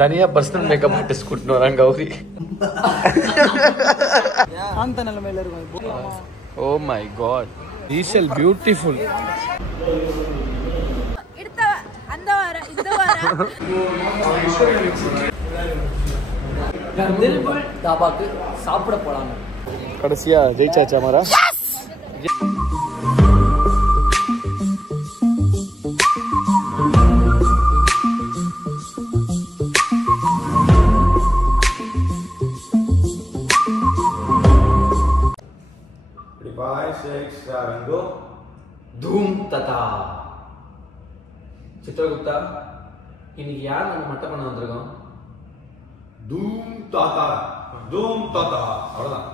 தனியா personal makeup artist கூட்டிட்டு வராங்க கௌரி. அந்த நிலைமையில இருக்கும். ஓ மை காட், ஈஷல் பியூட்டிஃபுல். தில்புல் தாபாக்கு சாப்பிட போலாங்க. கடைசியா ஜெயிச்சாச்சா மாரா? धूम तथा चित्रगुप्ता இன்னைக்கு யார் நம்ம மட்டம் பண்ண வந்திருக்கோம்? धूम ताता அவ்வளவுதான்.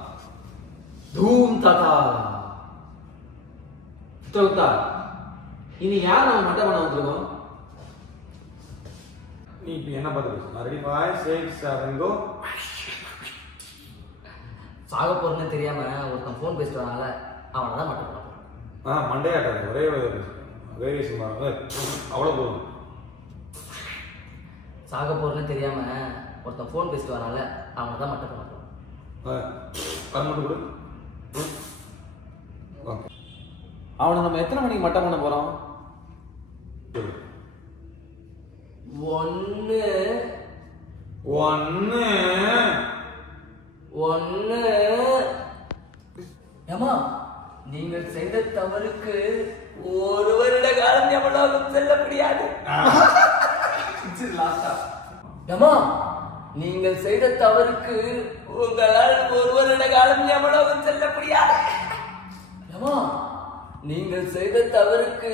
धूम तथा चित्रगुप्ता இன்னைக்கு யார் நம்ம மட்டம் பண்ண வந்திருக்கோம்? நீ இப்ப என்ன பார்த்து ரெடி 5 6 7 கோ. சாக போறேன்னு தெரியாம ஒருத்தன் போன் பேசிட்டு வராங்கல, அவனை தான் மட்டும் பண்ண மண்டையாட்டாது ஒரே வேரியேஷன் மாறுங்க. அவ்வளவு போதும். சாக போறேன்னு தெரியாம ஒருத்தன் போன் பேசிட்டு வராங்கல, அவனை தான் மட்டும் பண்ண மட்டும் கொடு. அவனை நம்ம எத்தனை மணிக்கு மட்டம் பண்ண போறோம்? 1 ஏமா நீங்கள் செய்த தவறுக்கு 1 வருட காலம் எவ்வளவு செல்ல முடியாது. ஏமா நீங்கள் செய்த தவறுக்கு உங்களால் 1 வருட காலம் எவ்வளவு செல்ல முடியாது. ஏமா நீங்கள் செய்த தவறுக்கு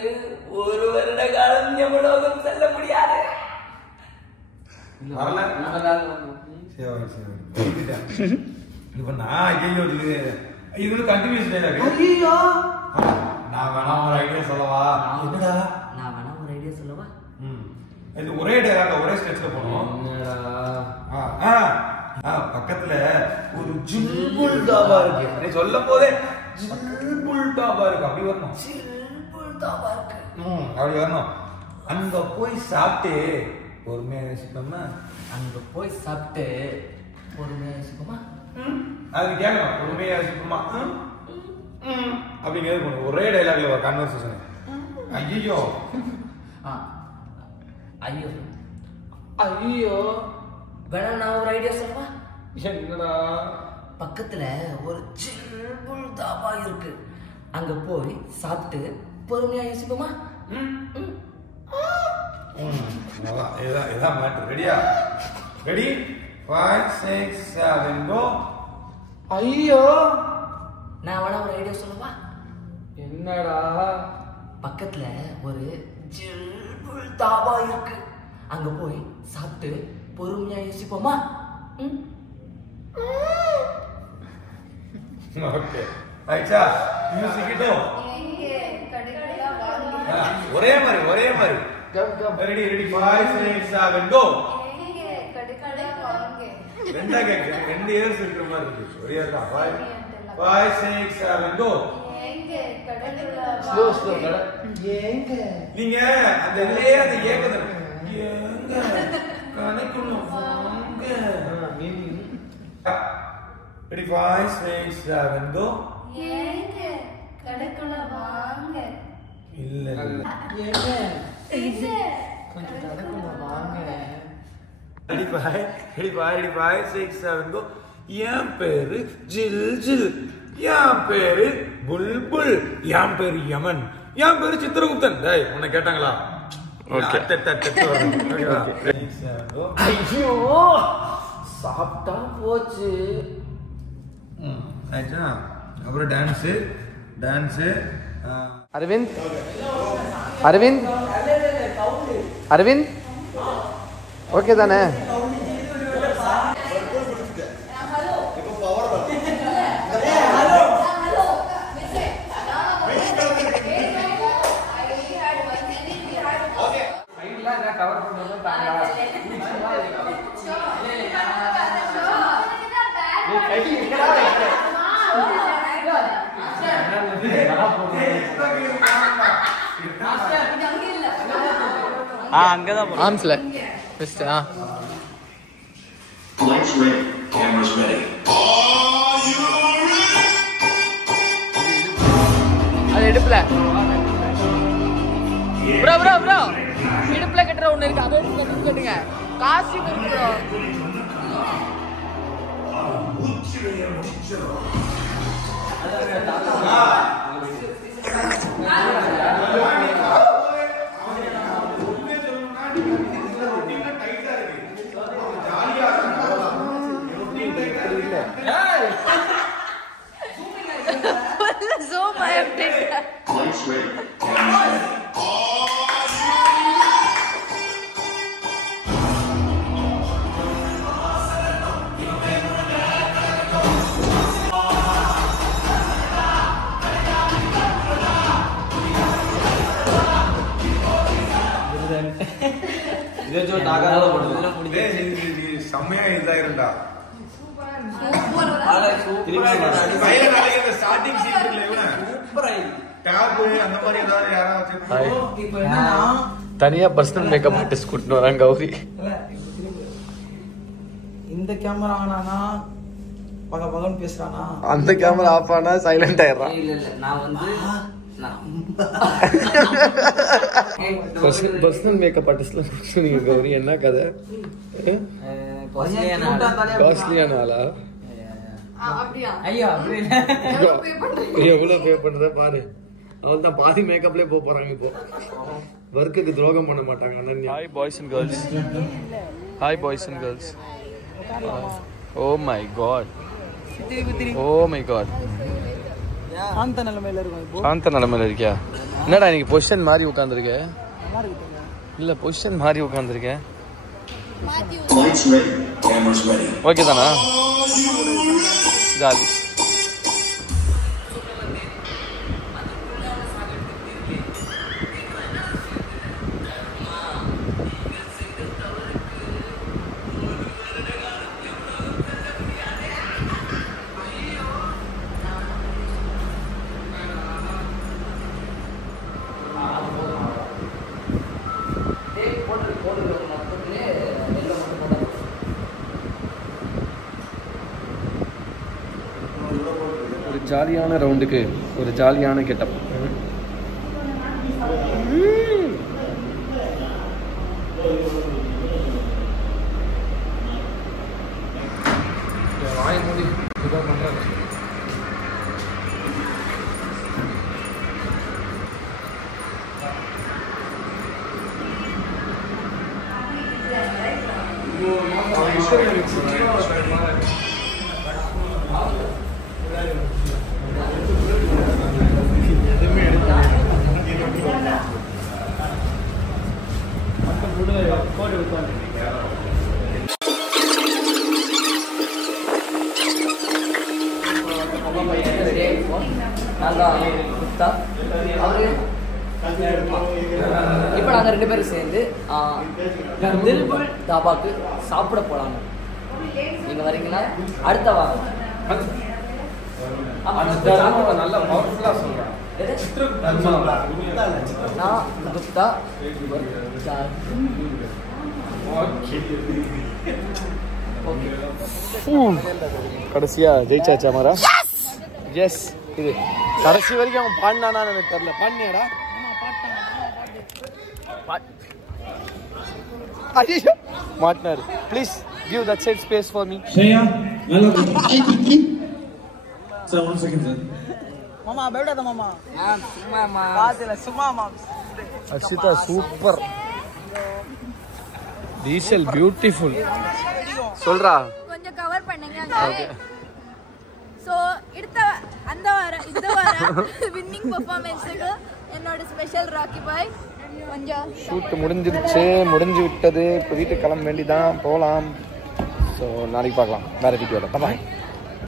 1 வருட காலம் எவ்வளவு செல்ல முடியாது. இப்ப நான் இது கண்டினியூஸ் டைலாக். நான் வேணா ஒரு ஐடியா சொல்லவா? என்னடா நான் வேணா ஒரு ஐடியா சொல்லவா? இது ஒரே டைலாக் ஒரே ஸ்டெப்ஸ்ல போறோம். பக்கத்துல ஒரு ஜில்புல் தாபா இருக்கு. நீ சொல்லும் போதே ஜில்புல் தாபா இருக்கு. அப்படி வரணும். ஜில்புல் தாபா இருக்கு. அப்படி வரணும். அங்க போய் சாப்பிட்டு பொறுமையா யோசிப்போம்னா, அங்க போய் சாப்பிட்டு பொறுமையா யோசிப்போமா? அது கேட்கணும். பொறுமையா யோசிப்போமா அப்படிங்கிறது ஒரே டைலாக்ல ஒரு கான்வர்சேஷன். ஐயோ ஐயோ ஐயோ வேணா நான் ஒரு ஐடியா சொல்லவா? என்னடா? பக்கத்துல ஒரு ஜில்புல் தாபா இருக்கு. அங்க போய் சாப்பிட்டு பொறுமையா யோசிப்போமா? இதான் மேட்டர். ரெடியா? ரெடி 5 6 7 கோ. ஐயோ நான் வேணா ஒரு ஐடியா சொல்லவா? என்னடா? பக்கத்துல ஒரு ஜில்புல் தாபா இருக்கு. அங்க போய் சாப்பிட்டு பொறுமையா யோசிப்போமா? ஓகே ரைட்டா. மியூசிக் கிட்டோ ஒரே மாதிரி ரெடி 5 6 7 கோ. ரெண்டா கேக்கு 2 இயர்ஸ் இருக்கிற மாதிரி இருக்கு. ஒரே தான் 5 6 7 கோ. ஸ்லோ ஏங்க நீங்க அந்த இல்லையே அந்த ஏகத ஏங்க கணக்குன்னு வாங்க. ரெடி 5 6 7 கோ. ஏங்க கடைக்குள்ள வாங்க. இல்ல ஏங்க இது கொஞ்சம் கடைக்குள்ள வாங்க. ரெடி 5 6 7 கோ. என் பேரு ஜில், என் பேரு புல்புல், என் பேரு யமன், என் பேரு சித்திரகுப்தன். டேய் உன்னை கேட்டாங்களா? ஓகே. ஐயோ சாப்பிட்டா போச்சு. அப்புறம் டான்ஸ் அரவிந்த் அரவிந்த் அரவிந்த் ஓகே தானே? அங்கதான் ஆம்ஸ்ல best. Lights ready, cameras ready. அது இடுப்புல ப்ரோ ப்ரோ ப்ரோ இடுப்புல கட்டுற ஒண்ணு இருக்கு, அதை கட்டுங்க. காஸ்டியூம் இருக்கு bro. Zoom I have taken. Lights ready, cameras ready. செம்மையா இதாயிருண்டா. ஸ்டார்டிங் சீன் அந்த மாதிரி ஏதாவது யாராவது தனியா பர்சனல் மேக்கப் ஆர்டிஸ்ட் கூட்டிட்டு வராங்க கௌரி. இந்த கேமரா ஆனானா பக பகன்னு பேசுறானா, அந்த கேமரா ஆஃப் ஆனா சைலண்ட் ஆயிடுறான். இல்ல நான் வந்து பர்சனல் மேக்கப் ஆர்டிஸ்ட்ல கூட்டிட்டு கௌரி, என்ன கதை? காஸ்ட்லியான ஆளா? அப்படியா? ஐயோ அப்படி எவ்வளவு பே பண்றத பாரு. அவன் தான் பாதி மேக்கப்லயே போறாங்க இப்போ. ஒர்க்குக்கு துரோகம் பண்ண மாட்டாங்க. Ananya. Hi boys and girls. Hi boys and girls. Oh my God, oh my God. சாந்த நிலைமையில இருக்கும் இப்போ. சாந்த நிலைமையில இருக்கியா? என்னடா இன்னைக்கு பொசிஷன் மாறி உட்கார்ந்துருக்க? நல்லா இருக்கு. இல்ல பொசிஷன் மாறி உட்கார்ந்துருக்க. Lights ready, cameras ready. Okay தானா? ஜாலி. ஒரு ஜாலியான ரவுண்டுக்கு ஒரு ஜாலியான கெட்டப். இப்போ நாங்கள் 2 பேரும் சேர்ந்து தில்புல் தாபாக்கு சாப்பிட போலாங்க. நீங்க வரீங்களா? அடுத்த வாரம். நல்ல பவர்ஃபுல்லா சொல்றேன். நான் குப்தா. கடைசியா ஜெயிச்சாச்சா மாரா? எஸ். இது கடைசி வரைக்கும் அவன் பாடினானா எனக்கு தெரியல. பாடினியாடா? மாட்டினாரு. Please give that side space for me. மாமா பயப்படாத மாமா. சும்மா பாத்துல சும்மா மாமா. அர்ஷிதா சூப்பர். டீசல் பியூட்டிஃபுல். சொல்றா. கொஞ்சம் கவர் பண்ணுங்க. சோ இந்த வாரம் வின்னிங் பெர்ஃபார்மன்ஸ்க்கு என்னோட ஸ்பெஷல் ராக்கி பாய் கொஞ்சம் ஷூட் முடிஞ்சு விட்டது. இப்போ வீட்டுக்கு கிளம்ப வேண்டிதான், போகலாம். ஸோ நாளைக்கு பார்க்கலாம் வேற வீடியோவில். பாய்.